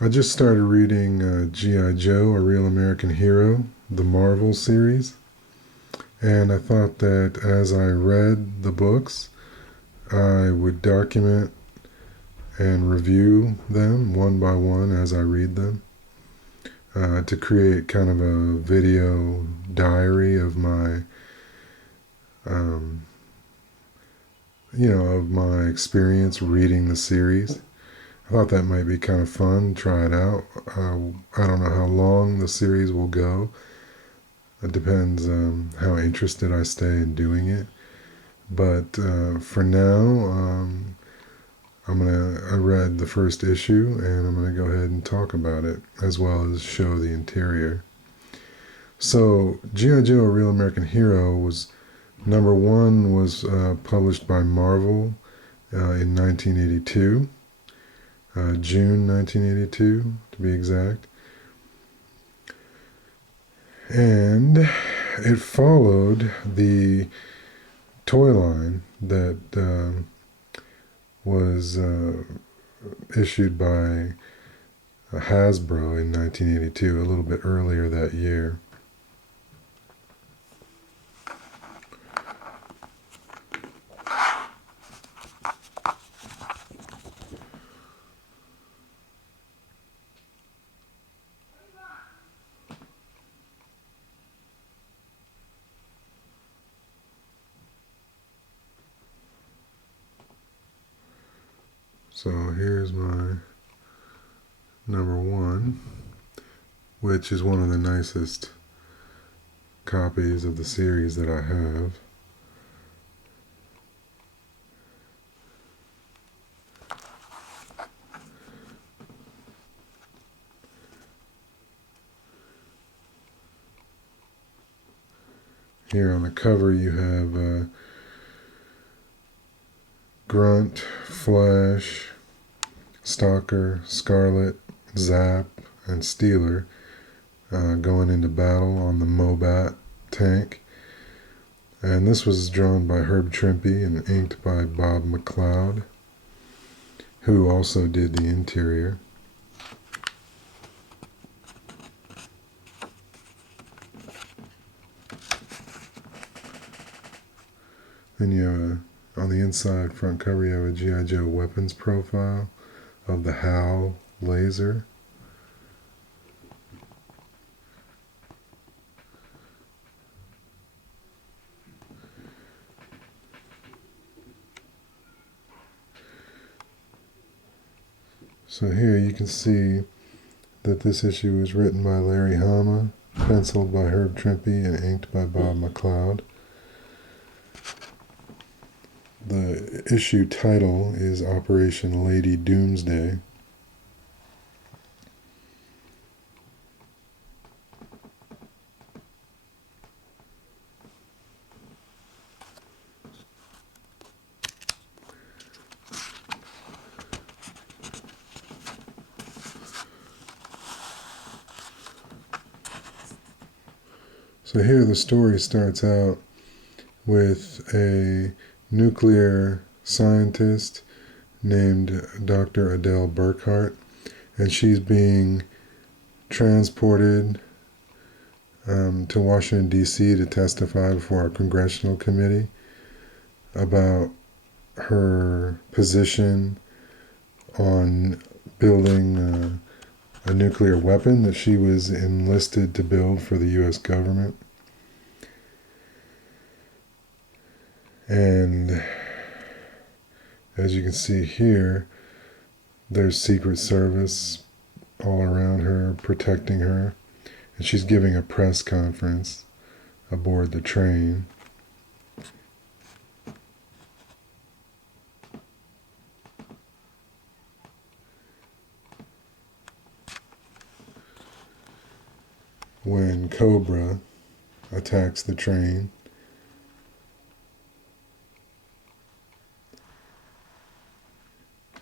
I just started reading G.I. Joe, A Real American Hero, the Marvel series, and I thought that as I read the books, I would document and review them one by one as I read them to create kind of a video diary of my, um, of my experience reading the series. I thought that might be kind of fun. Try it out. I don't know how long the series will go. It depends how interested I stay in doing it. But for now, I read the first issue and I'm gonna go ahead and talk about it as well as show the interior. So G.I. Joe: A Real American Hero was number one was published by Marvel in 1982, June 1982 to be exact, and it followed the toy line that was issued by Hasbro in 1982, a little bit earlier that year. So here's my number one, which is one of the nicest copies of the series that I have. Here on the cover you have Grunt, Flash, Stalker, Scarlet, Zap, and Steeler going into battle on the Mobat tank. And this was drawn by Herb Trimpe and inked by Bob McLeod, who also did the interior. Then you have on the inside front cover you have a G.I. Joe weapons profile of the HAL laser. So here you can see that this issue was written by Larry Hama, penciled by Herb Trimpe, and inked by Bob McLeod. The issue title is Operation Lady Doomsday. So here the story starts out with a nuclear scientist named Dr. Adele Burkhart, and she's being transported to Washington, D.C. to testify before a congressional committee about her position on building a nuclear weapon that she was enlisted to build for the U.S. government. And as you can see here, there's Secret Service all around her, protecting her. And she's giving a press conference aboard the train. When Cobra attacks the train,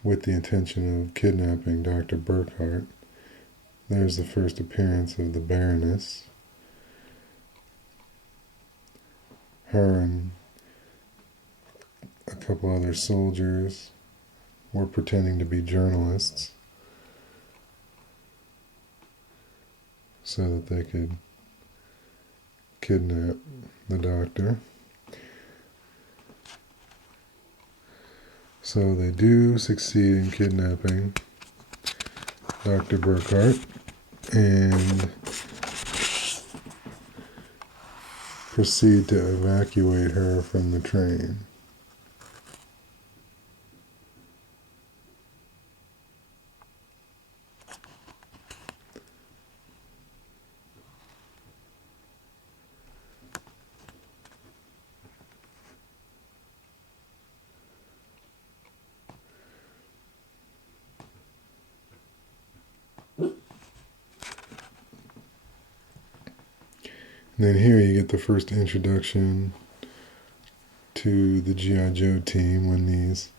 with the intention of kidnapping Dr. Burkhart. There's the first appearance of the Baroness. Her and a couple other soldiers were pretending to be journalists. so that they could kidnap the doctor. So they do succeed in kidnapping Dr. Burkhart and proceed to evacuate her from the train. And then here you get the first introduction to the G.I. Joe team when these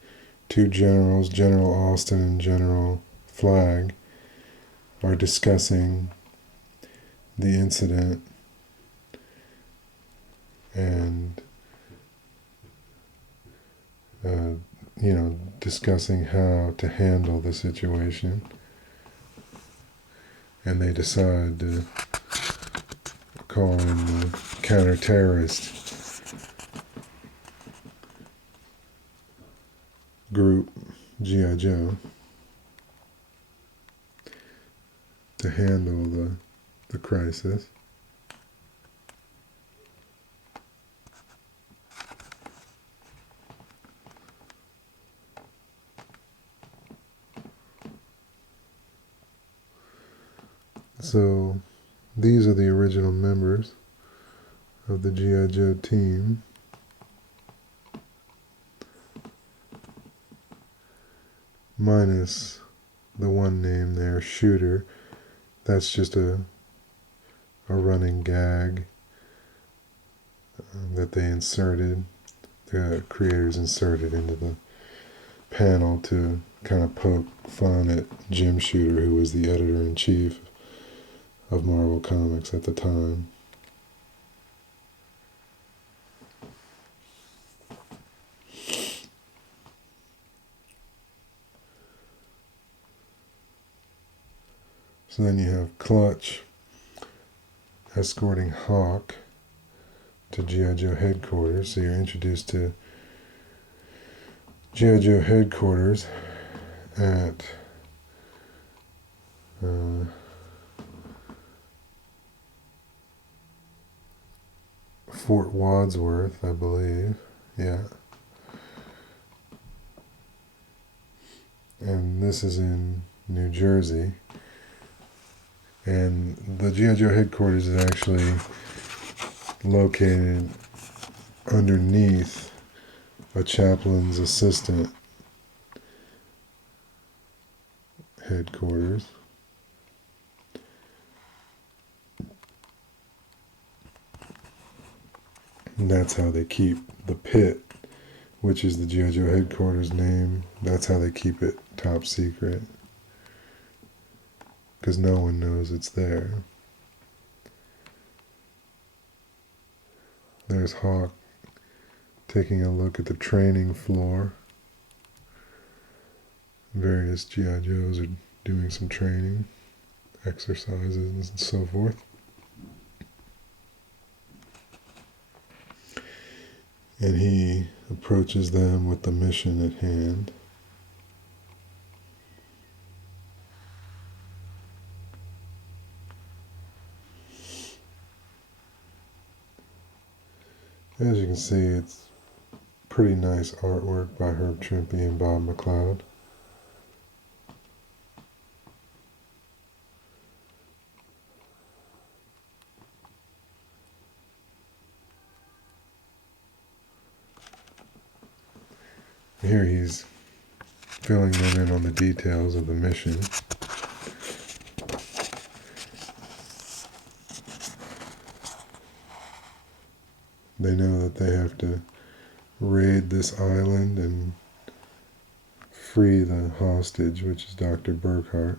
two generals, General Austin and General Flagg, are discussing the incident and, discussing how to handle the situation. And they decide to call in the counter-terrorist group, G.I. Joe, to handle the crisis. So these are the original members of the G.I. Joe team. Minus the one name there, Shooter. That's just a running gag that they inserted, the creators inserted into the panel to kind of poke fun at Jim Shooter, who was the editor-in-chief of Marvel Comics at the time. So then you have Clutch escorting Hawk to G.I. Joe headquarters. So you're introduced to G.I. Joe headquarters at Fort Wadsworth, I believe. Yeah. And this is in New Jersey. And the G.I. Joe headquarters is actually located underneath a chaplain's assistant headquarters. And that's how they keep the pit, which is the G.I. Joe headquarters name. That's how they keep it top secret, because no one knows it's there. There's Hawk taking a look at the training floor. Various G.I. Joes are doing some training, exercises, and so forth. And he approaches them with the mission at hand. As you can see, it's pretty nice artwork by Herb Trimpe and Bob McLeod. Here he's filling them in on the details of the mission. They know that they have to raid this island and free the hostage, which is Dr. Burkhart,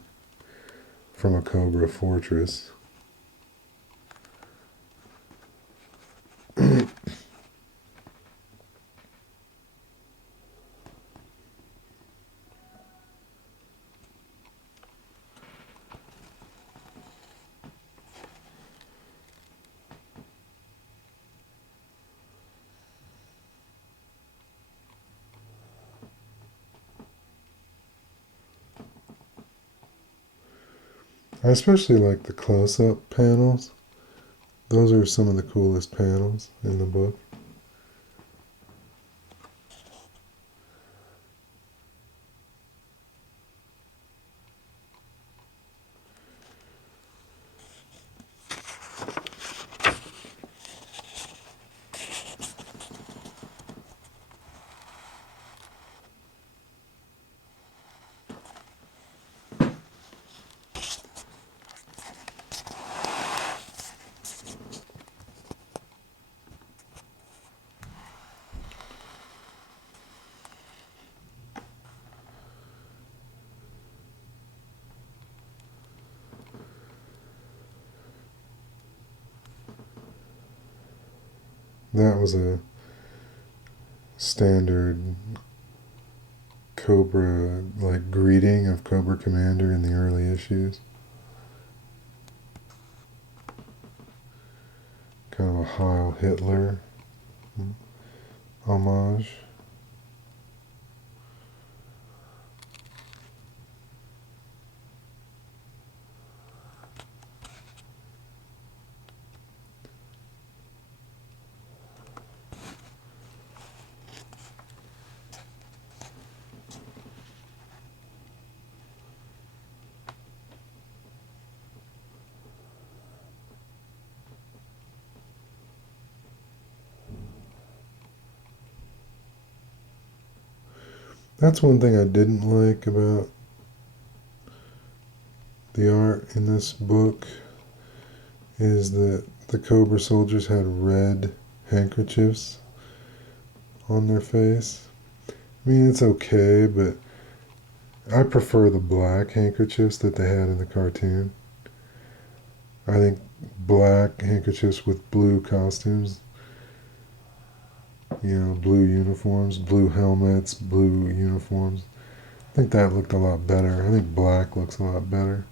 from a Cobra fortress. I especially like the close-up panels. Those are some of the coolest panels in the book. That was a standard Cobra like greeting of Cobra Commander in the early issues. Kind of a Heil Hitler homage. That's one thing I didn't like about the art in this book is that the Cobra soldiers had red handkerchiefs on their face. I mean, it's okay, but I prefer the black handkerchiefs that they had in the cartoon. I think black handkerchiefs with blue costumes, blue uniforms, blue helmets, blue uniforms. I think that looked a lot better. I think black looks a lot better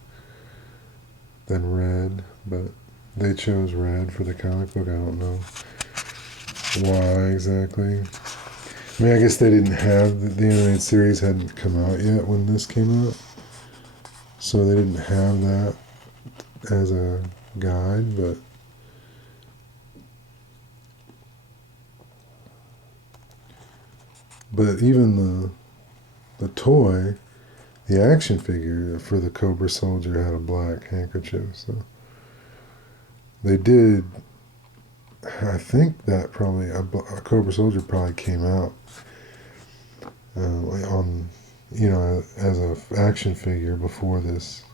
than red, but they chose red for the comic book. I don't know why exactly. I mean, I guess they didn't have the animated series hadn't come out yet when this came out, so they didn't have that as a guide. But even the toy, the action figure for the Cobra Soldier had a black handkerchief. So they did. I think that probably a Cobra Soldier probably came out on as a action figure before this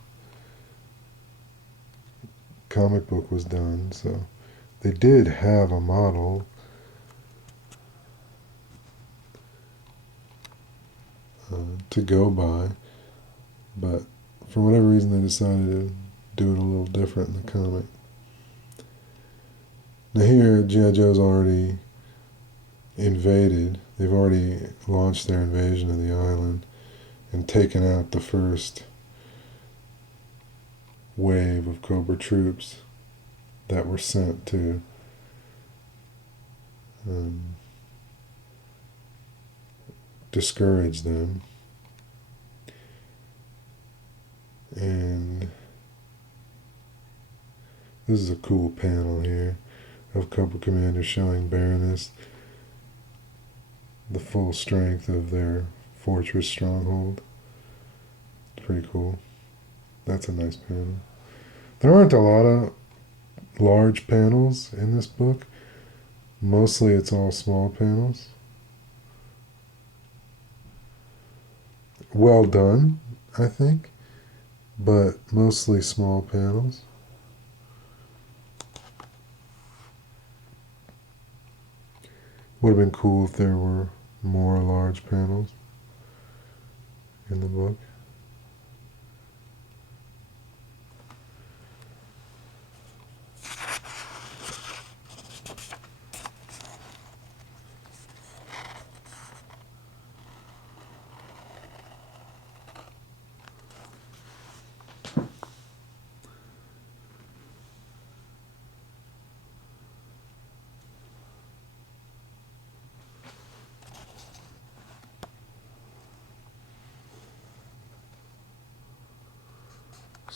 comic book was done. So they did have a model. To go by, but for whatever reason they decided to do it a little different in the comic. Now here, G.I. Joe's already invaded. They've already launched their invasion of the island and taken out the first wave of Cobra troops that were sent to discourage them. And this is a cool panel here of Cobra Commander showing Baroness the full strength of their fortress stronghold. Pretty cool. That's a nice panel. There aren't a lot of large panels in this book. Mostly it's all small panels. Well done, I think, but mostly small panels. Would have been cool if there were more large panels in the book.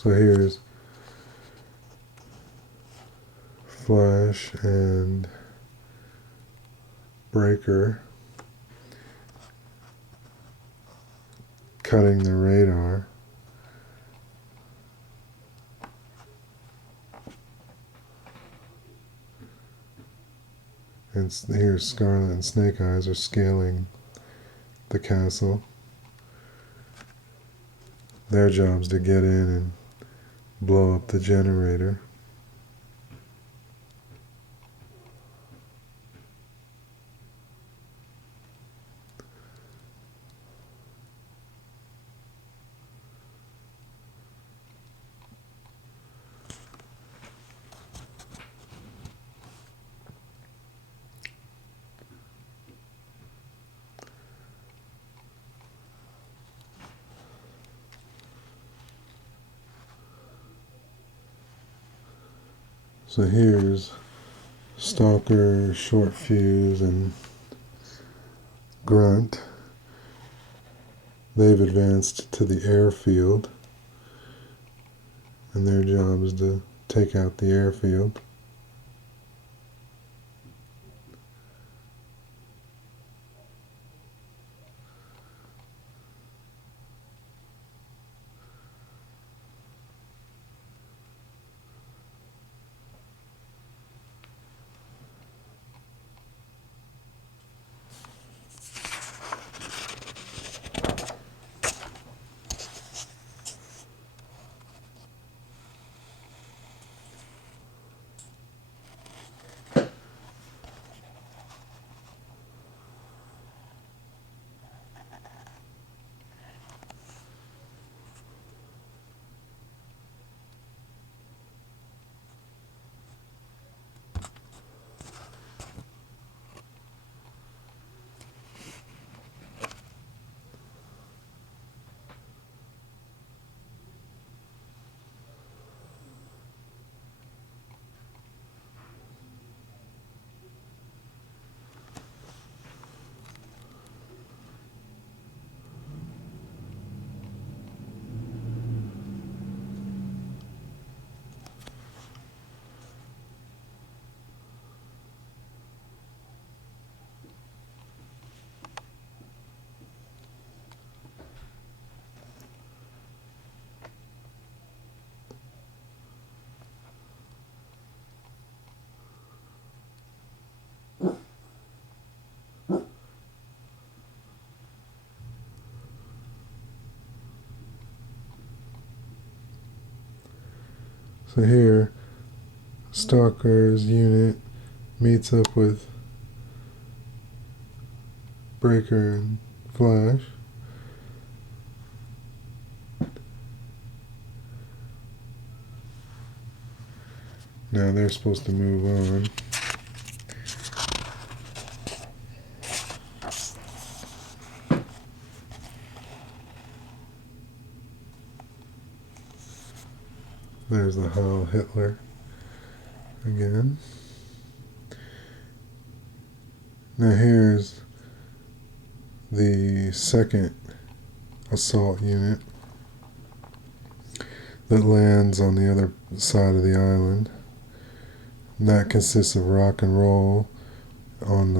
So here's Flash and Breaker cutting the radar. And here Scarlet and Snake Eyes are scaling the castle. Their job's to get in and blow up the generator. So here's Stalker, Short Fuse, and Grunt. They've advanced to the airfield, and their job is to take out the airfield. So here, Stalker's unit meets up with Breaker and Flash. Now they're supposed to move on. There's the Heil Hitler again. Now here's the second assault unit that lands on the other side of the island. And that consists of Rock and Roll on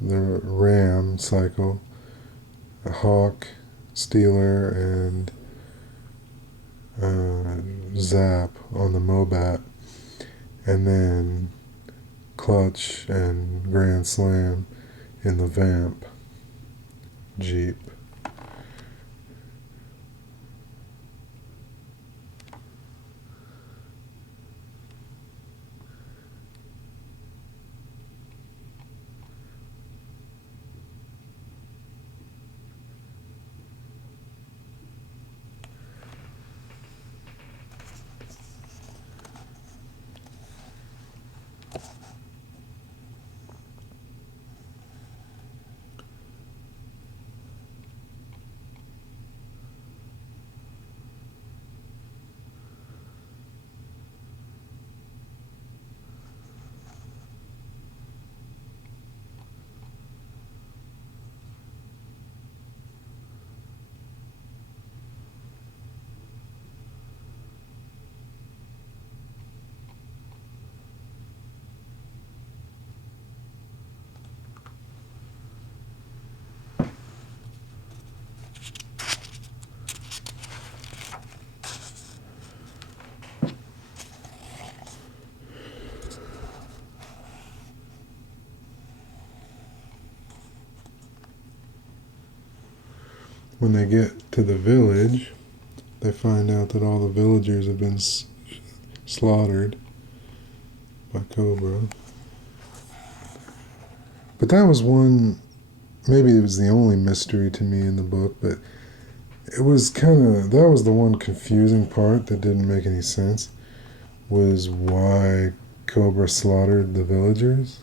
the Ram cycle, a Hawk, Steeler, and Zap on the Mobat, and then Clutch and Grand Slam in the Vamp Jeep. when they get to the village, they find out that all the villagers have been slaughtered by Cobra. But that was one, maybe it was the only mystery to me in the book, but it was that was the one confusing part that didn't make any sense, was why Cobra slaughtered the villagers.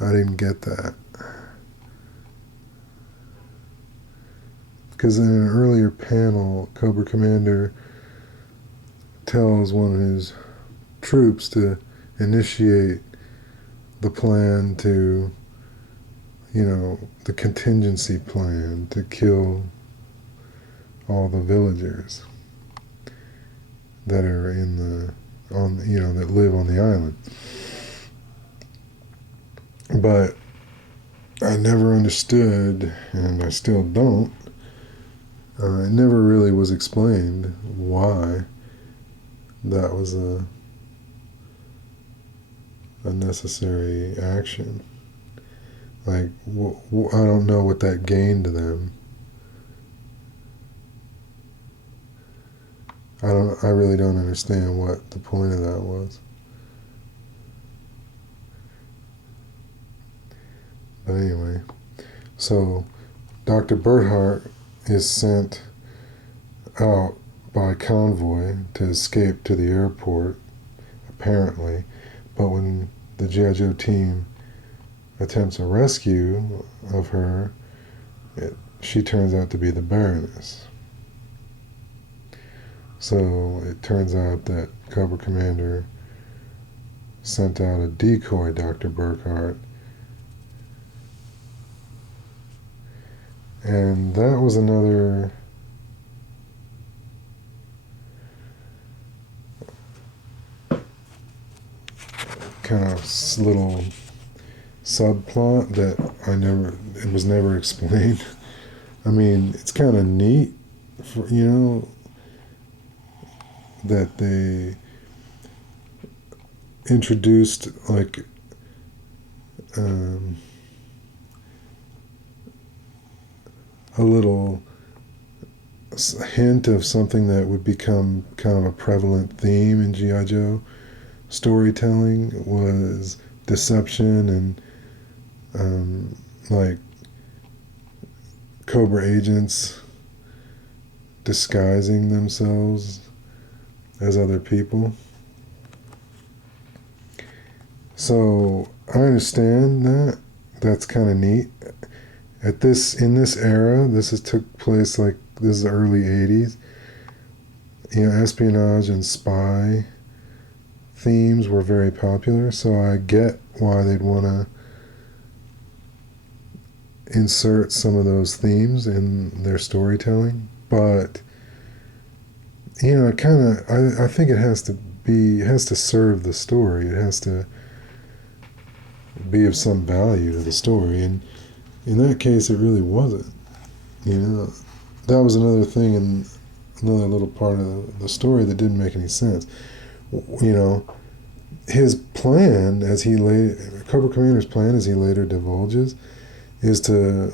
I didn't get that. Because in an earlier panel, Cobra Commander tells one of his troops to initiate the plan to, the contingency plan to kill all the villagers that are that live on the island. But I never understood, and I still don't, it never really was explained why that was a necessary action. Like, I don't know what that gained to them. I really don't understand what the point of that was. But anyway, so Dr. Burkhart is sent out by convoy to escape to the airport, apparently. But when the G.I. Joe team attempts a rescue of her, she turns out to be the Baroness. So it turns out that Cobra Commander sent out a decoy Dr. Burkhart. And that was another kind of little subplot that it was never explained. I mean, it's kind of neat for, that they introduced like a little hint of something that would become kind of a prevalent theme in G.I. Joe storytelling, was deception and like Cobra agents disguising themselves as other people. So I understand that. That's kind of neat. In this era, took place this is the early 80s. Espionage and spy themes were very popular, so I get why they'd want to insert some of those themes in their storytelling. But I think it has to serve the story. It has to be of some value to the story, and in that case, it really wasn't. That was another thing in another little part of the story that didn't make any sense. His plan, Cobra Commander's plan, as he later divulges, is to,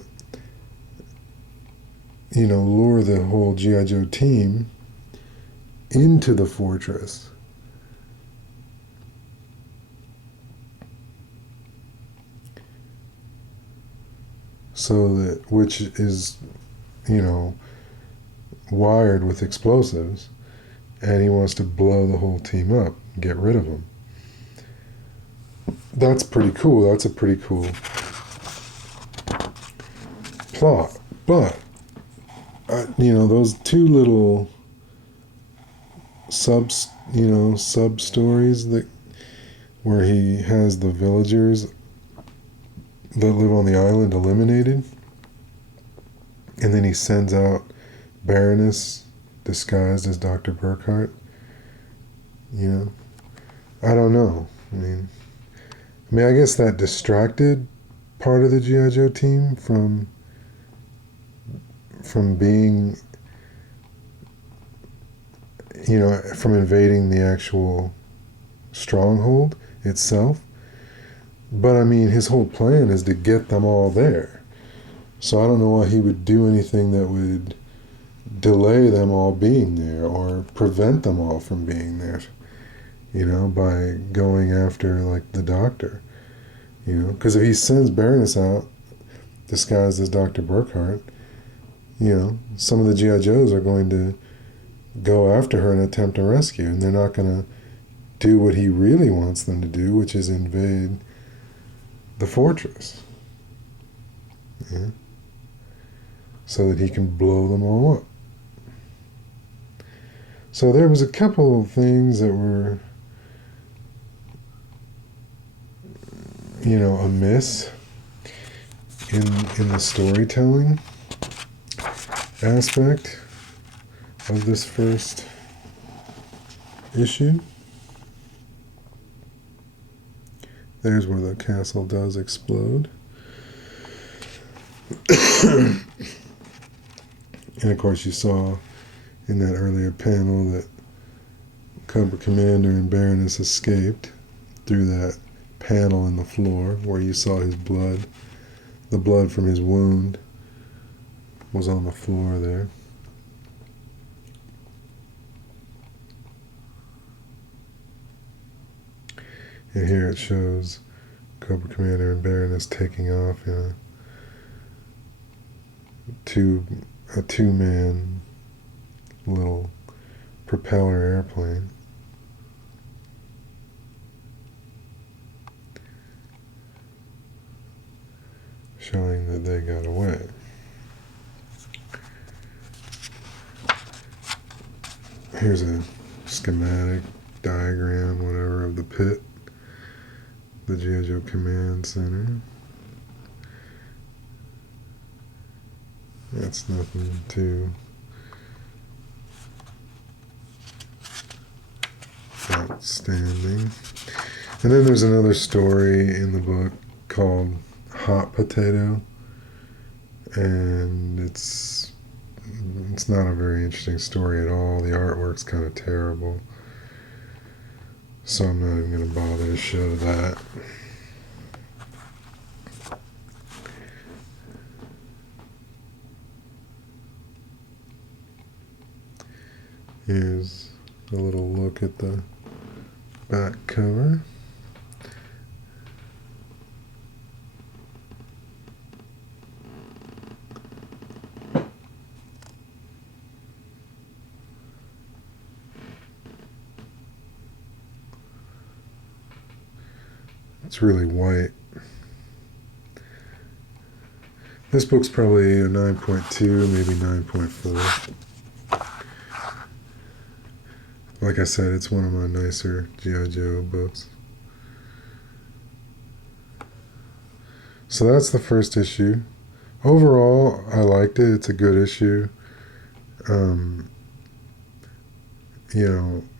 lure the whole G.I. Joe team into the fortress. Which is, wired with explosives, and he wants to blow the whole team up, get rid of them. That's pretty cool. That's a pretty cool plot. But, those two little sub stories where he has the villagers that live on the island eliminated, and then he sends out Baroness disguised as Dr. Burkhart. I don't know. I mean, I guess that distracted part of the G.I. Joe team from being, from invading the actual stronghold itself. But his whole plan is to get them all there. So I don't know why he would do anything that would delay them all being there or prevent them all from being there, by going after, like, the doctor, Because if he sends Baroness out disguised as Dr. Burkhart, some of the G.I. Joes are going to go after her and attempt a rescue, and they're not going to do what he really wants them to do, which is invade the fortress. Yeah? So that he can blow them all up. So there was a couple of things that were, amiss in the storytelling aspect of this first issue. There's where the castle does explode. And of course you saw in that earlier panel that Cobra Commander and Baroness escaped through that panel in the floor where you saw his blood. The blood from his wound was on the floor there. And here it shows Cobra Commander and Baroness taking off in a two-man little propeller airplane. Showing that they got away. Here's a schematic diagram, whatever, of the pit, the G.I. Joe Command Center. That's nothing too outstanding. And then there's another story in the book called Hot Potato, and it's not a very interesting story at all. The artwork's kind of terrible, so I'm not even going to bother to show that. Here's a little look at the back cover. It's really white. This book's probably a 9.2, maybe 9.4. Like I said, it's one of my nicer G.I. Joe books. So that's the first issue. Overall, I liked it. It's a good issue.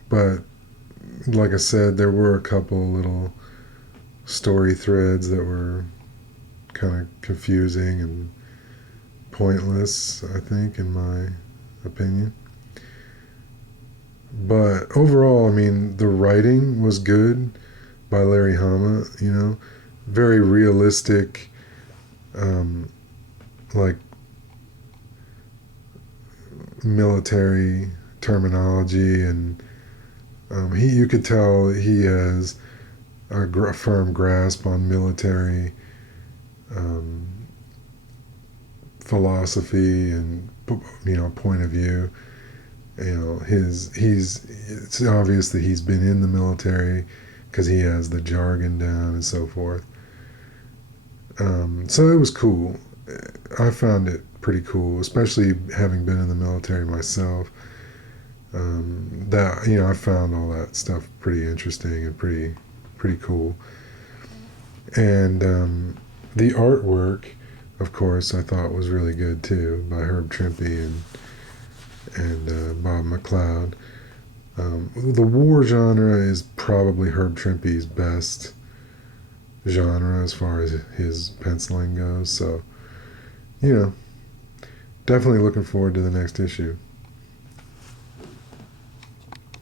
But like I said, there were a couple little story threads that were kind of confusing and pointless, I think, in my opinion. But overall, I mean, the writing was good by Larry Hama, very realistic, like military terminology, and you could tell he has a firm grasp on military philosophy and point of view. It's obvious that he's been in the military because he has the jargon down and so forth. So it was cool. I found it pretty cool, especially having been in the military myself. I found all that stuff pretty interesting and pretty cool. And the artwork, of course, I thought was really good too, by Herb Trimpe and Bob McLeod. The war genre is probably Herb Trimpe's best genre as far as his penciling goes. So, definitely looking forward to the next issue.